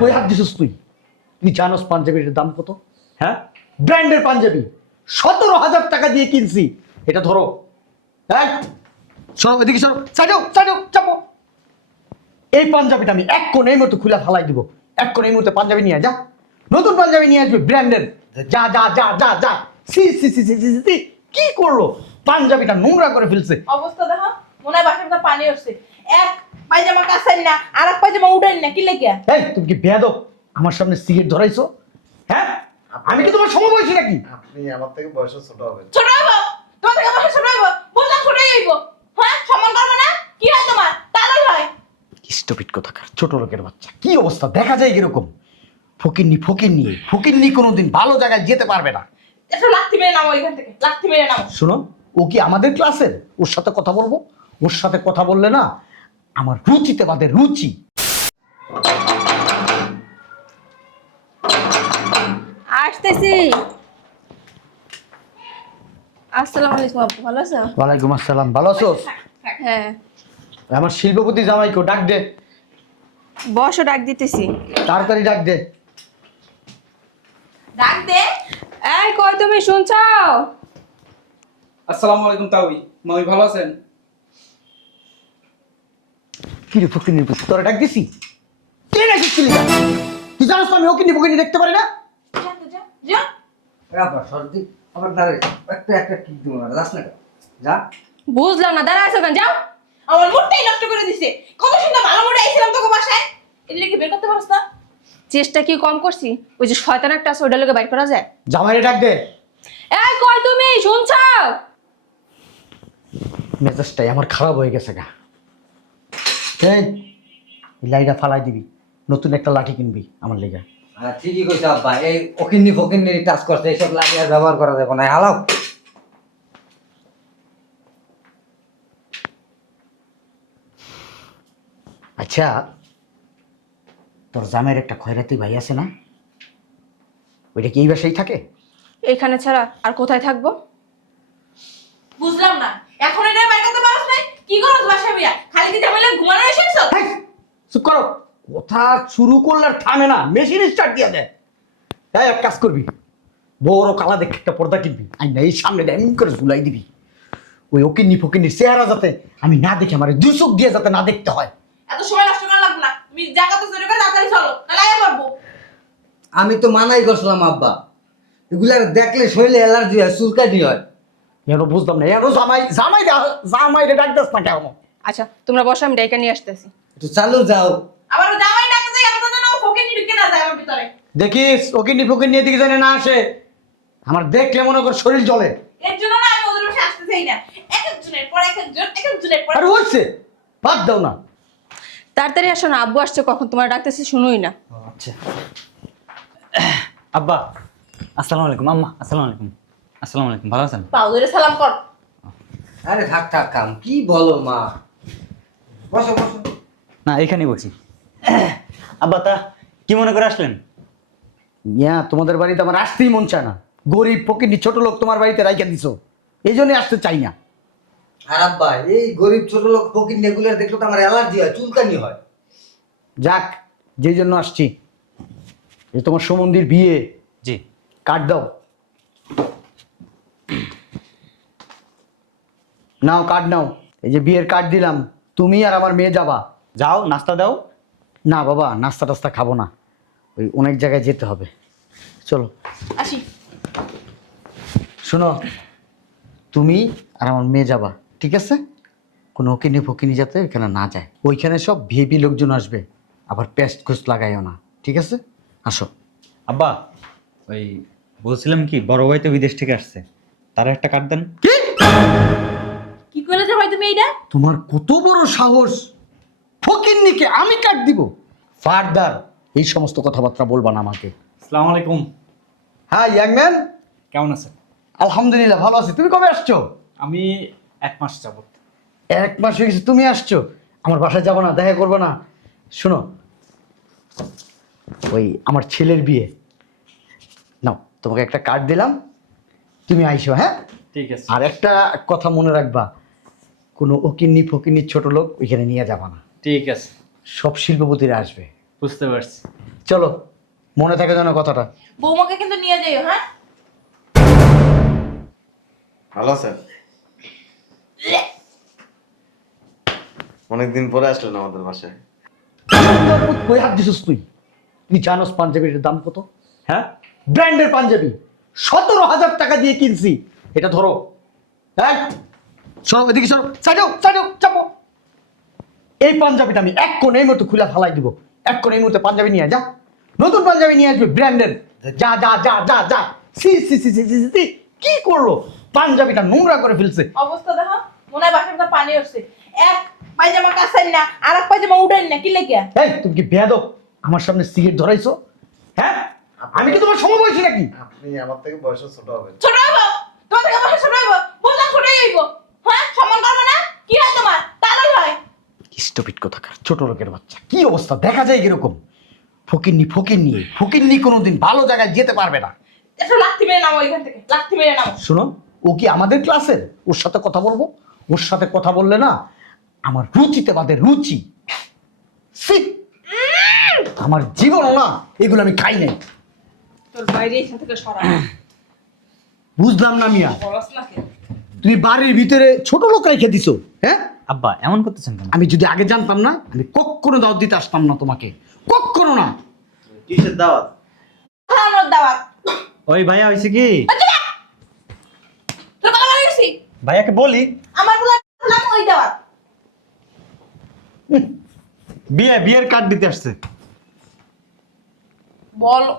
কই হাত দিছিস তুই? তুই জানোস পাঞ্জাবির দাম কত? হ্যাঁ, ব্র্যান্ডের পাঞ্জাবি 17,000 টাকা দিয়ে কিনছি। এটা ধরো। হ্যাঁ, সরো এদিকে, সরো, সাইডও সাইডও চাপো। এই পাঞ্জাবিটা আমি এক কোণে এই মতো খুলে ফালাই দিব। এক কোণে এই মুহূর্তে পাঞ্জাবি নিয়ে যা, নতুন পাঞ্জাবি নিয়ে আসবে ব্র্যান্ডের। যা যা যা যা যা। সি সি সি সি সি সি, কি করলো? পাঞ্জাবিটা নোংরা করে ফেলছে। অবস্থা দেখো, মনে হয় বাসার ভিতর পানি উঠছে। এক পায়জামা কাছেন না, আর এক পায়জামা উঠেন না, কি লেগে? এই তুমি কি বেয়াদব? আমার সামনে সিগারেট ধরাইছো? হ্যাঁ, আমি কি তোমার সমবয়সী নাকি? আপনি আমার থেকে বয়সে ছোট হবেন। ছোট হইব? তোমার থেকে বয়স ছোট হইব? বললাম ছোটই হইব। হ্যাঁ, সম্মান করবে না? কি হয় তোমার? তাহলেই হয়। স্টুপিড কোথাকার ছোট লোকের বাচ্চা। কি অবস্থা দেখা যায় কিরকম? ফকিন্নি কোনোদিন ভালো জায়গায় যেতে পারবে না। একটু লাথি মেরে নামো এখান থেকে, লাথি মেরে নামো। শুনো, ও কি আমাদের ক্লাসের? ওর সাথে কথা বলবো? ওর সাথে কথা বললে না আমার রুচিতে বাদে রুচি। আসতেছি। আসসালামু আলাইকুম আপু, ভালো আছো? ওয়ালাইকুম আসসালাম, ভালো আছো? হ্যাঁ, আমার শিল্পপতি জামাইকে ডাক দে, বসো, ডাক দিতেছি। তাড়াতাড়ি ডাক দে। ডাক দে। এই কই তুমি, শুনছো? আসসালামু আলাইকুম তাওই মামি, ভালো আছেন? কি রে ফকিন্নির পুত, তোরা ডাক দিছি? কে ডাকিছিলি? তুই জানোস তো আমি ফকিন্নি দেখতে পারি না? যা তো যা, যা। আবার সর্দি আবার দাঁড়াই একটা একটা কি দিব না যাস না যা। বুঝলাম না, দাঁড়া আছো কেন? যাও। আমার মুডটাই নষ্ট করে দিছে। কত সুন্দর ভালো মুডে আইছিলাম তোকে বাসায়। এদিকে কি বের করতে পারছ না? চেষ্টা কি কম করছি? ওই যে শয়তান একটা আছে, ওইটা লোকে বাইর করা যায়? জামাইরে ডাক দে। এই কই তুমি, শুনছো? মেজাজটাই আমার খারাপ হয়ে গেছে গা। এই লাইটা ফালাই দিবি, নতুন একটা লাঠি কিনবি আমার লেগে। হ্যাঁ ঠিকই কইছে আব্বা, এই অকিন্নি ফকিন্নি টাচ করছে, এইসব লাগে আর ব্যবহার করা যাবে না। হালাও আচ্ছা, তোর জামের একটা খয়রাতি ভাই আছে না? ওইটা কি এই বাসায় থাকে? এখানে ছাড়া আর কোথায় থাকবো? বুঝলাম না। এখন এটা বের করতে পারছ না? কি করছ বাসায় বিয়া? খালি কি জামাইলে ঘুমানো এসেছো? হেই, চুপ করো। কথা শুরু করলে আর থামে না, মেশিন স্টার্ট দিয়ে দেয়। তাই এক কাজ করবি, বড় কালা দেখে একটা পর্দা কিনবি, আই না এই সামনে এমন করে ঝুলাই দিবি। ওই ওকিন্নি ফকিন্নি চেহারা যাতে আমি না দেখে, আমার দুই চোখ দিয়ে যাতে না দেখতে হয়। এত সময় নষ্ট করা লাগবে না। তুমি জায়গা তো চলে গেলে তাড়াতাড়ি চলো, নাহলে আয়া পারবো। আমি তো মানাই করছিলাম আব্বা, এগুলা দেখলে শরীরে অ্যালার্জি হয়, চুলকানি হয়। এর বুঝলাম না, এর জামাই রে ডাক দাস না কেন? আচ্ছা তোমরা বসো, আমি ডাইকা নিয়ে আসতেছি। একটু চালু যাও। আবার জামাই ডাকতে যাই, এত যেন ফকির ঢুকে না যায় আমার ভিতরে। দেখিস ওকিন্নি ফকিন্নি এদিকে জানে না আসে, আমার দেখলে মনে কর শরীর জ্বলে। এর জন্য না আমি ওদের বাসায় আসতে চাই না। এক একজনের পর এক একজন, এক একজনের পর আর হচ্ছে বাদ দাও না। তাড়াতাড়ি আসো না, আব্বু আসছে কখন, তোমার ডাকতেছি শুনোই না। আচ্ছা, আব্বা আসসালামু আলাইকুম, আম্মা আসসালামু আলাইকুম। আসসালামু আলাইকুম, ভালো আছেন? পাও ধরে সালাম কর। আরে থাক থাক কাম কি বলো মা, বসো বসো। না এখানেই বসি। আব্বা তা কি মনে করে আসলেন? মিয়া তোমাদের বাড়িতে আমার আসতেই মন চায় না। গরিব ফকিন্নি ছোট লোক তোমার বাড়িতে রাইখা দিছো, এই জন্যই আসতে চাই না। আর আব্বা এই গরিব ছোট লোক ফকির নেগুলার দেখলে তো আমার অ্যালার্জি হয়, চুলকানি হয়। যাক, যেই জন্য আসছি, যে তোমার সমন্দির বিয়ে, জি। কার্ড দাও। নাও কার্ড নাও, এই যে বিয়ের কার্ড দিলাম, তুমি আর আমার মেয়ে যাবা। যাও নাস্তা দাও। না বাবা, নাস্তা টাস্তা খাবো না, ওই অনেক জায়গায় যেতে হবে, চলো। আসি। শোনো, তুমি আর আমার মেয়ে যাবা, ঠিক আছে? কোনো ওকিনি ফকিনি যাতে এখানে না যায়। ওইখানে সব ভিআইপি লোকজন আসবে, আবার পেস্ট ঘুষ লাগাইও না, ঠিক আছে? আসো। আব্বা ওই বলছিলাম কি, বড় ভাই তো বিদেশ থেকে আসছে, তার একটা কার্ড দেন। কি কইলে যে ভাই তুমি এইটা? তোমার কত বড় সাহস, ফকিন্নিকে আমি কাট দিব? ফারদার এই সমস্ত কথাবার্তা বলবা না আমাকে। আসসালামু আলাইকুম। হ্যাঁ ইয়াং ম্যান, কেমন আছেন? আলহামদুলিল্লাহ ভালো আছি। তুমি কবে আসছো? আমি 1 মাস যাবত। 1 মাস হয়ে গেছে তুমি আসছো, আমার বাসায় যাবো না, দেখা করবো না? শোনো, ওই আমার ছেলের বিয়ে, নাও তোমাকে একটা কার্ড দিলাম, তুমি আইসো, হ্যাঁ? ঠিক আছে। আর একটা কথা মনে রাখবা, কোনো ওকিন্নি ফকিন্নি ছোট লোক ওইখানে নিয়ে যাবা না, ঠিক আছে, সব শিল্পপতিরা আসবে। বুঝতে পারছি। চলো, মনে থাকে যেন কথাটা। বৌমাকে কিন্তু নিয়ে যাইও, হ্যাঁ? ভালো আছেন? অনেকদিন পরে আসলেন আমাদের বাসায়। কই হাত দিছিস তুই? তুই জানোস পাঞ্জাবির দাম কত? হ্যাঁ, ব্র্যান্ডের পাঞ্জাবি 17,000 টাকা দিয়ে কিনছি। এটা ধরো, এই সরো, এদিকে সরো, সাইডো চাপো। এই পাঞ্জাবিটা আমি এক কোণ এই মুহূর্তে খুলে ফালাই দিব। এক কোণ এই মুহূর্তে পাঞ্জাবি নিয়ে যা, নতুন পাঞ্জাবি নিয়ে আসবে ব্র্যান্ডের। যা যা যা যা যা। সি সি সি সি সি সি, কি করলো? পাঞ্জাবিটা নোংরা করে ফেলছে। অবস্থা দেখো, মনে হয় বাসার মধ্যে পানি উঠছে। এক পায়জামা কাছেন না, আর এক পায়জামা উঠেন না, কি লেগে? এই তুমি কি বেয়াদব? আমার সামনে সিগারেট ধরাইছো? হ্যাঁ, আমি কি তোমার সমবয়সী নাকি? আপনি আমার থেকে বয়সে ছোট হবেন। ছোট হইব? তোমার থেকে বাসা ছোট হইব? বললাম ছোটই হইব। হ্যাঁ, সম্মান করবে না? কি হয় তোমার? তাহলে হয়। স্টুপিড কোথাকার ছোট লোকের বাচ্চা, কি অবস্থা দেখা যায় কিরকম? ফকিন্নি কোনোদিন ভালো জায়গায় যেতে পারবে না। একটা লাথি মেরে নামো এখান থেকে, লাথি মেরে নামো। শুনো, ও কি আমাদের ক্লাসের? ওর সাথে কথা বলবো? ওর সাথে কথা বললে না আমার রুচিতে বাদে রুচি। ছি! আমার জীবনও না এগুলো আমি খাই নাই। তোর বাইরে এখান থেকে সরা। বুঝলাম না মিয়া, বলস না কেন? তুমি বাড়ির ভিতরে ছোট লোক রেখে দিছো। হ্যাঁ, আব্বা এমন করতেছেন কেন? আমি যদি আগে জানতাম না, আমি কখনো দাওয়াত দিতে আসতাম না তোমাকে, কখনো না। কিসের দাওয়াত? আমার দাওয়াত। ওই ভাইয়া হয়েছে কি? তোর কথা বলে গেছি? ভাইয়াকে বলি আমার বলা ওই দাওয়াত। বিয়ের কার্ড দিতে আসছে। বলো,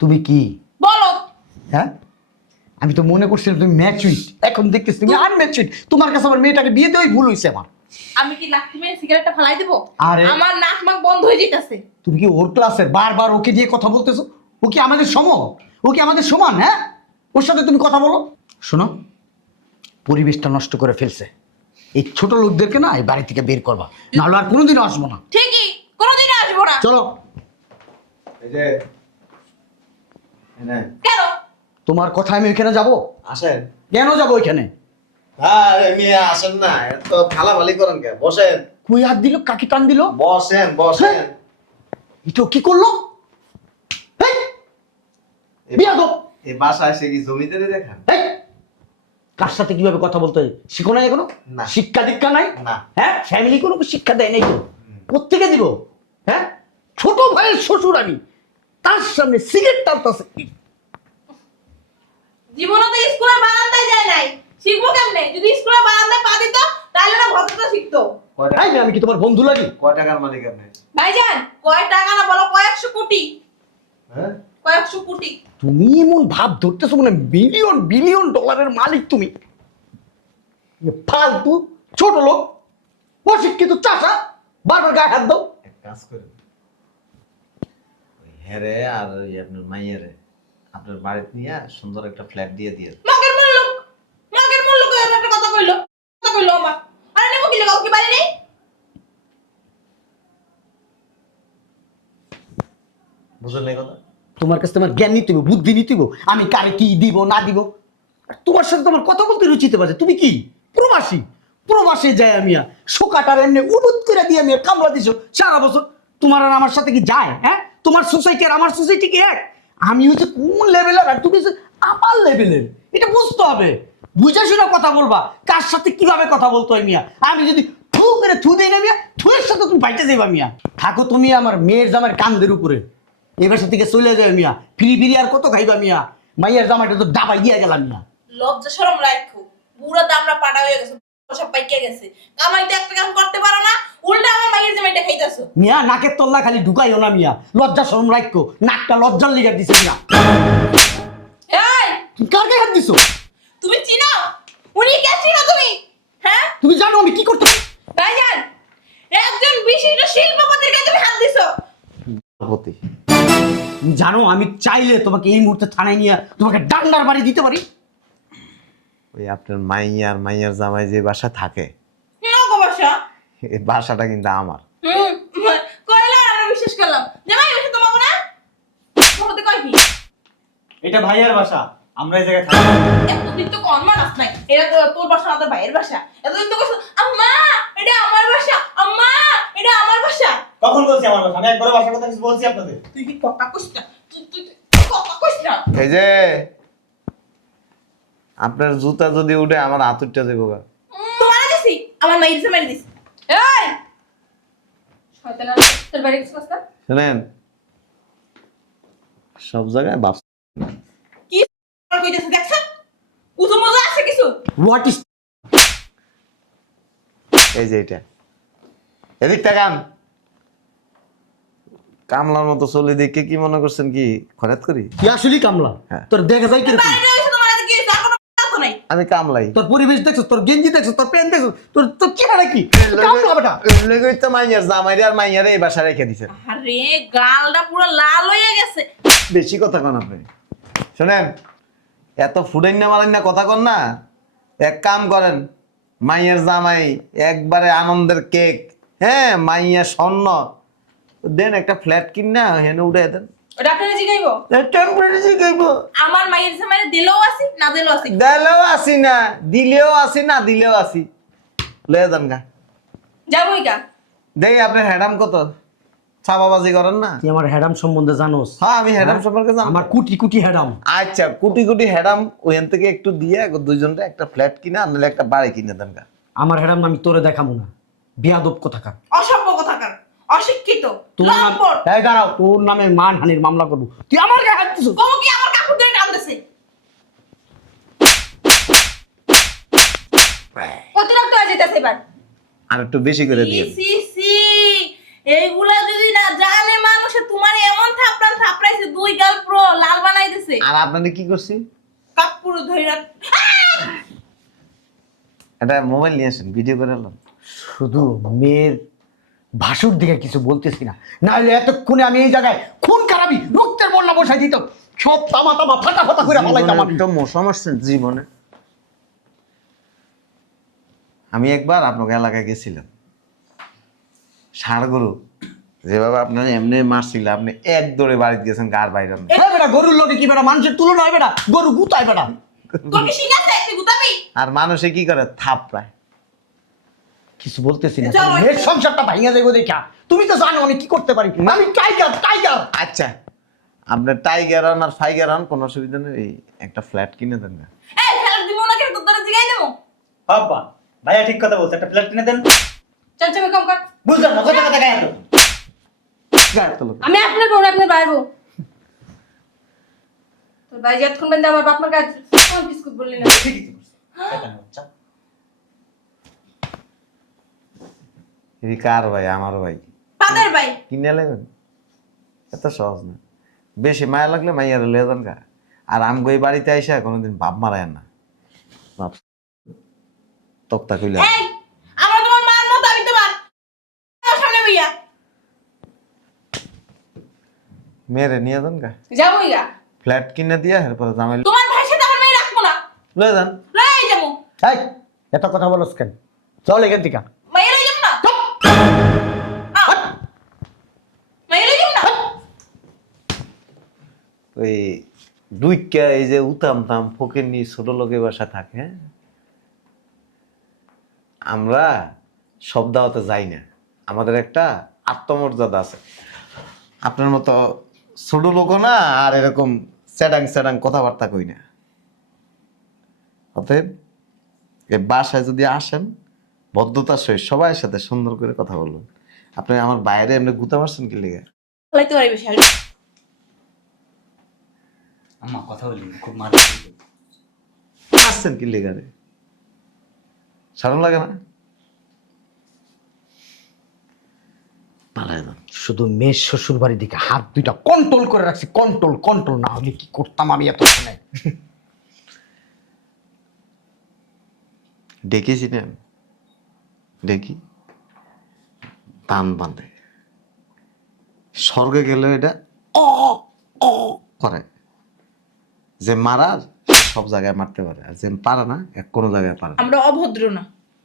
তুমি কি? বলো। হ্যাঁ, আমি তো মনে করছিলাম তুমি ম্যাচুইট, এখন দেখতেছি তুমি আনম্যাচুইট। তোমার কাছে আমার মেয়েটাকে বিয়ে দেওয়াই ভুল হয়েছে আমার। আমি কি লাথি মেরে সিগারেটটা ফালাই দেবো? আরে। আমার নাক মাক বন্ধ হয়ে যেতেছে। তুমি কি ওর ক্লাসের? বারবার ওকে দিয়ে কথা বলতেছো। ও কি আমাদের ও কি আমাদের সমান? হ্যাঁ, ওর সাথে তুমি কথা বলো। শোনো, পরিবেশটা নষ্ট করে ফেলছে। এই ছোট লোকদেরকে না এই বাড়ি থেকে বের করবা, নাহলে আর কোনোদিনও আসবো না। ঠিকই, কোনোদিনও আসবো না। চলো। এই যে এনে কেন? তোমার কথা আমি ওইখানে যাব? আসেন। কেন যাবো ওইখানে? আরে মিয়া আসেন না, এত ফালাফালি করেন কে? বসেন কুই হাত দিল, কাকি টান দিল। বসেন বসেন। এটা কি করলো? এই, বিয়াদব। এই বাসা এসে কি জমিদারি দেখান? এই, কার সাথে কিভাবে কথা বলতে হয় শিখো নাই এখনো? না। শিক্ষা দীক্ষা নাই? না। হ্যাঁ, ফ্যামিলি কোনো শিক্ষা দেয় নাই তো। কোত্থেকে দিব? হ্যাঁ, ছোট ভাইয়ের শ্বশুর আমি, তার সামনে সিগারেট টানতেছে। জীবনে তো স্কুলের বারান্দায় যায় নাই, শিখবো কেমনে? যদি স্কুলের বারান্দায় পা দিত তাহলে না ভদ্রতা শিখতো। আমি কি তোমার বন্ধু লাগি? কয় টাকার মালিক আপনি? ভাইজান, কয় টাকা না বলো, কয়েকশো কোটি। হ্যাঁ, কয়েকশো কোটি। তুমি এমন ভাব ধরতেছো মানে বিলিয়ন বিলিয়ন ডলারের মালিক তুমি। এ ফালতু ছোট লোক, অশিক্ষিত চাষা, বারবার গায়ে হাত দাও। এক কাজ করেন, ওই হেরে আর ওই আপনার মাইয়ারে আপনার বাড়িতে নিয়ে সুন্দর একটা ফ্ল্যাট দিয়ে দিয়ে। মগের মূল্য এর একটা কথা কইলো আমার। আরে নেবো কি লাগা, কি বাড়ি নেই? বুঝলেন এই কথা? তোমার কাছে তোমার জ্ঞান নিতে হবে, বুদ্ধি নিতে হবে, আমি কারে কি দিব না দিব। আর তোমার সাথে তোমার কথা বলতে রুচিতে পারে। তুমি কি প্রবাসী যায় আমি শোকাটার এমনি উড়ুত করে দিয়ে আমি কামলা দিছো সারা বছর। তোমার আর আমার সাথে কি যায়? হ্যাঁ, তোমার সোসাইটি আর আমার সোসাইটি কি এক? আমি হচ্ছে কোন লেভেলের আর তুমি হচ্ছে আপার লেভেলের। এটা বুঝতে হবে, বুঝে শুনে কথা বলবা। কার সাথে কিভাবে কথা বলতে হয় মিয়া। আমি যদি থু করে থু দেই না মিয়া, থুয়ের সাথে তুমি বাইটে যাইবা মিয়া। থাকো তুমি আমার মেয়ের জামার কান্দের উপরে। এই বাসা থেকে চলে যাবে মিয়া, ফিরি আর কত খাইবা মিয়া। মাইয়ার জামাটা তো ডাবাই দিয়ে গেলাম মিয়া। লজ্জা শরম রাখো, বুড়া দামরা পাড়া হয়ে গেছে, সব পাইকে গেছে। কামাইতে একটা কাম করতে পারো না, উল্টা আমার মাইয়ের জামাইটা খাইতাছো। মিয়া নাকের তল্লা খালি ঢুকাইও না মিয়া, লজ্জা শরম রাখো। নাকটা লজ্জার লিগা দিছে মিয়া। এই, তুমি কার গায়ে হাত দিছো? তুমি চিনো উনি কে? চিনো তুমি? হ্যাঁ, তুমি জানো আমি কি করতে? ভাইজান, একজন বিশিষ্ট শিল্পপতির গায়ে তুমি হাত দিছো। পতি তুমি জানো আমি চাইলে তোমাকে এই মুহূর্তে থানায় নিয়ে তোমাকে ডান্ডার বাড়ি দিতে পারি। ওই আপনার মাইয়ার জামাই যে বাসা থাকে, নগো বাসা। এই বাসাটা কিন্তু আমার। কইলা আমরা বিশ্বাস করলাম। জামাই বাসা তোমার না? তোমাদের কই কি? এটা ভাইয়ার বাসা, আমরা এই জায়গায় থাকি। এতদিন তো কোন মানুষ নাই। এটা তো তোর বাসা না তোর ভাইয়ের বাসা। এতদিন তো কইছো আম্মা এটা আমার বাসা, আম্মা এটা আমার বাসা। কখন বলছি আমার বাসা? আমি একবার বাসার কথা কিছু বলছি আপনাদের? তুই কি কথা কইস না? তুই কথা কইস না? এই যে আপনার জুতা যদি উঠে আমার হাতুরটা দেবো গা। তোমার দিছি আমার মাইর সে মারি দিছি। এই শয়তানের তোর বাড়ি গেছিস না? শুনেন, সব জায়গায় বাপ। কি আর কইতেছ দেখছ? কুতো মজা আছে কিছু? হোয়াট ইজ এই যে এটা এদিক তাকান। কামলার মতো চলে দেখে কি মনে করছেন কি খরাত করি? তুই আসলেই কামলা? হ্যাঁ। তোর দেখা যায় কিরকম? বাইরে এসে তোমার এত কি হইছে? আর কোনো কথা নাই। আমি কামলাই। তোর পরিবেশ দেখছো, তোর গেঞ্জি দেখছো, তোর প্যান্ট দেখছো, তোর তোর চেহারা কি? কামলা বেটা। লেগেই তো মাইয়ার জামাইরে আর মাইয়ারে এই বাসা রেখে দিছেন। আরে গালটা পুরো লাল হয়ে গেছে। বেশি কথা কন আপনি। শোনেন, এত ফুডেন না মারেন না, কথা কন না। এক কাম করেন, মাইয়ার জামাই একবারে আনন্দের কেক, হ্যাঁ মাইয়া স্বর্ণ দেন, একটা ফ্ল্যাট কিন না হেনে উঠে দেন। ওটা আপনারা জিগাইবো? টেম্পারেচার কইবো আমার মাইর সে মারি দিলেও আসি না দিলেও আসি। দিলেও আসি না, দিলেও আসি না দিলেও আসি, লয়ে দেন গা। যাবোই গা। দেখি আপনার হ্যাডাম কত, ছাপাবাজি করেন না? তুই আমার হ্যাডাম সম্বন্ধে জানোস? হ্যাঁ আমি হ্যাডাম সম্পর্কে জানি। আমার কুটি কুটি হ্যাডাম। আচ্ছা, কোটি কোটি হ্যাডাম ওখান থেকে একটু দিয়ে দুইজনটা একটা ফ্ল্যাট কিনে আনলে একটা বাড়ি কিনে দেন গা। আমার হ্যাডাম আমি তোরে দেখাবো না, বেয়াদব কোথাকার। অসভ্য কথাকার, অশিক্ষিত, তোর নাম লম্পট। এই দাঁড়াও, তোর নামে মানহানির মামলা করবো। তুই আমার গায়ে হাত দিছিস? কমো কি আমার কাপড় ধরে টানতেছে? অতিরিক্ত হয়ে যেতেছে এবার। আর একটু বেশি করে সি দিয়ে সি সি, এইগুলা যদি না জানে মানুষে তোমার এমন থাপড়াইছে দুই গাল পুরো লাল বানাই দিছে। আর আপনাদের কি করছি? কাপড় ধইরা এটা মোবাইল নিয়ে আসেন, ভিডিও করে আনলাম। শুধু মেয়ের ভাসুর দিকে কিছু বলতেছি না, নাহলে এতক্ষণে আমি এই জায়গায় খুন খারাপি রক্তের বন্যা বসাই দিত, সব তামা তামা ফাটা ফাটা করে ফলাইতাম আমি। তো মশা মারছেন জীবনে। আমি একবার আপনাকে এলাকায় গেছিলাম, ষাঁড় গরু যেভাবে আপনার এমনি মারছিল, আপনি এক দৌড়ে বাড়িতে গেছেন, গার বাইরে না। এই বেটা, গরুর লোকে কি বেটা মানুষের তুলনা হয় বেটা? গরু গুতায় বেটা। তোর কি শিং আছে? তুই গুতাবি? আর মানুষে কি করে থাপড়ায়। কিছু বলতেছি না, যাও, মেয়ের সংসারটা ভাঙিয়া যাইব দেখা। তুমি তো জানো আমি কি করতে পারি, আমি টাইগার টাইগার। আচ্ছা, আপনার টাইগার আন আর ফাইগার আন, কোনো অসুবিধা নেই, এই একটা ফ্ল্যাট কিনে দেন না। এই ফেরত দিব না কেন? তোর দ্বারা জিগাই দেবো। বাবা ভাইয়া ঠিক কথা বলছে, একটা ফ্ল্যাট কিনে দেন। চল চল কম কর। বুঝলাম না, কথা কথা গায়ে হাত। গায়ে তো লোক। আমি আপনার বউ, আপনার ভাই বউ। তোর ভাই যতক্ষণ বেঁধে আমার বাপ মার কাছে কোন বিস্কুট বললি না? ঠিকই তো করছে। শয়তানের বাচ্চা। এই কার ভাই? আমার ভাই। ফাদার ভাই কিনে নেবেন, এত সহজ না। বেশি মায়া লাগলে মাইয়ার লিয়ে যান গা। আর আমগো এই বাড়িতে আইসা কোনোদিন বাপ মারায় না, বাপ তক্তা কইলা। এই আমরা তোমার মার মত, আমি তোমার আমার সামনে বইয়া। মেরে নিয়ে যান গা, যাবোই গা। ফ্ল্যাট কিনে দিয়া এরপরে জামাই তোমার ভাইয়ের সাথে আমার মেয়ে রাখবো না। লয়ে যান। লই যাবো। এই এত কথা বলছ কেন? চল এখান থেকে। মাইয়া লই যাবো না। মাইয়া লই যাবো না। ওই দুইটা এই যে উতাম তাম ফকির নি ছোট লোকের বাসা থাকে, হ্যাঁ? আমরা সব দাওয়াতে যাই না, আমাদের একটা আত্মমর্যাদা আছে। আপনার মতো ছোট লোকও না, আর এরকম স্যাডাং স্যাডাং কথাবার্তা কই না। অতএব এই বাসায় যদি আসেন, ভদ্রতার সহিত সবার সাথে সুন্দর করে কথা বলবেন। আপনি আমার বাইরে এমনি গুতা মারছেন কি লেগে? লাইতে পারি বেশি। আম্মা কথা বলি খুব মার। আসছেন কি লেগে রে? সারণ লাগে না? পালায় যান। শুধু মেয়ের শ্বশুর বাড়ির দিকে হাত দুইটা কন্ট্রোল করে রাখছি, কন্ট্রোল কন্ট্রোল, না হলে কি করতাম আমি এত সময়। ডেকেছি না আমি, ডেকি টান বাঁধে। স্বর্গে গেলে এটা অ অ করে। যে মারার সে সব জায়গায় মারতে পারে, আর যে পারে না এক কোনো জায়গায় পারে না। আমরা অভদ্র না,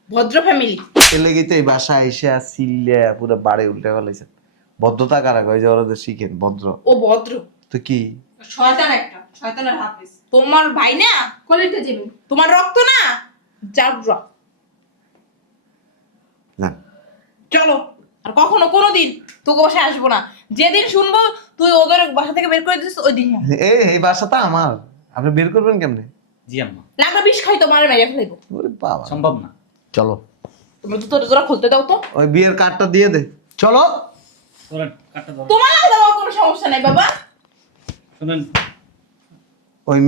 ভদ্র ফ্যামিলি। এ লেগেই তো এই বাসায় এসে সিল্লে পুরো বাড়ি উল্টে ফেলাইছেন। ভদ্রতা কারা কয় যে ওরা যে শিখেন ভদ্র, ও ভদ্র। তো কি শয়তান একটা, শয়তানের হাফেজ। তোমার ভাই না, কলিটা যাবি। তোমার রক্ত না জাবরা। না চলো, আর কখনো কোনোদিন তোকে বাসায় আসবো না। যেদিন শুনবো তুই ওদের বাসা থেকে বের করে দিস ওই দিন এই বাসাটা আমার, আপনি বের করবেন কেমনে? জি আম্মা। লাগলে বিষ খাই তোমার মেরে ফেলবো। ওরে বাবা, সম্ভব না। চলো তুমি তো তোর জোড়া খুলতে দাও তো। ওই বিয়ের কার্ডটা দিয়ে দে। চলো। ধরেন কাটটা ধরেন। তোমার লাগে দেওয়া কোনো সমস্যা নাই বাবা। শুনেন, ওই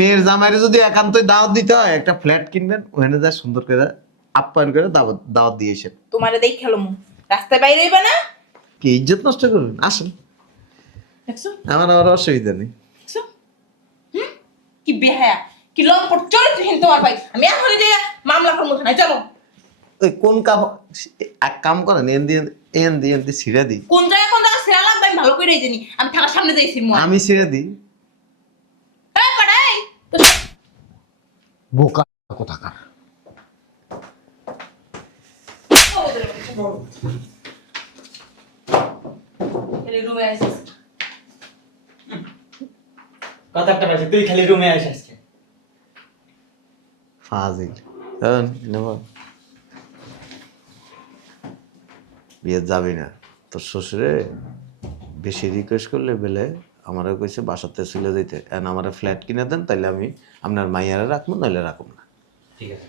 মেয়ের জামাইরে যদি একান্তই দাওয়াত দিতে হয়, একটা ফ্ল্যাট কিনবেন, ওখানে যা সুন্দর করে আপ্যায়ন করে দাওয়াত দিয়ে এসেন। তোমারে দেখ খেলো মু রাস্তায় বাইরে হইবে না। কি ইজ্জত নষ্ট করবেন? আসেন, দেখছো আমার অসুবিধা নেই। দেখছো কি বেহায়া কি লম্পট চরিত্রহীন তোমার ভাই। আমি এখনই যে মামলা করবো না, চলো। ওই কোন কাম, এক কাম করেন, এন দিয়ে ছিঁড়ে দিই। কোন জায়গায় সেরা লাগবে আমি ভালো করে জানি। আমি থাকার সামনে যাইছি আমি ছিঁড়ে দিই। পাড়াই বোকা কোথাকার। রুমে আসিস। কথা একটা পাইছি, তুই খালি রুমে আসিস আজকে। ফাজিল। নেব বিয়ে যাবি না, তোর শ্বশুরে বেশি রিকোয়েস্ট করলে বেলে আমারও কইছে বাসাতে চলে যেতে, এন আমার ফ্ল্যাট কিনে দেন, তাইলে আমি আপনার মাইয়ারে রাখবো, নাহলে রাখব না। ঠিক আছে।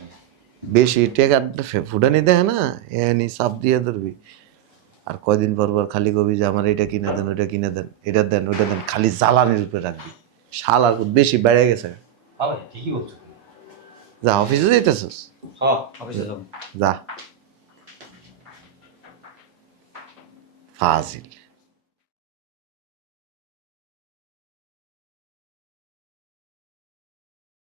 বেশি টেকা ফুটানি দেয় না, এনি চাপ দিয়ে ধরবি। আর কয়দিন পর পর খালি কবি যে আমার এটা কিনে দেন, ওইটা কিনে দেন, এটা দেন, ওইটা দেন, খালি জ্বালানির উপরে রাখবি। শালার বেশি বেড়ে গেছে। হ্যাঁ ভাই, ঠিকই বলছো। যা, অফিসে যেতেছিস? হ্যাঁ, অফিসে যাবো। যা। ফাজিল।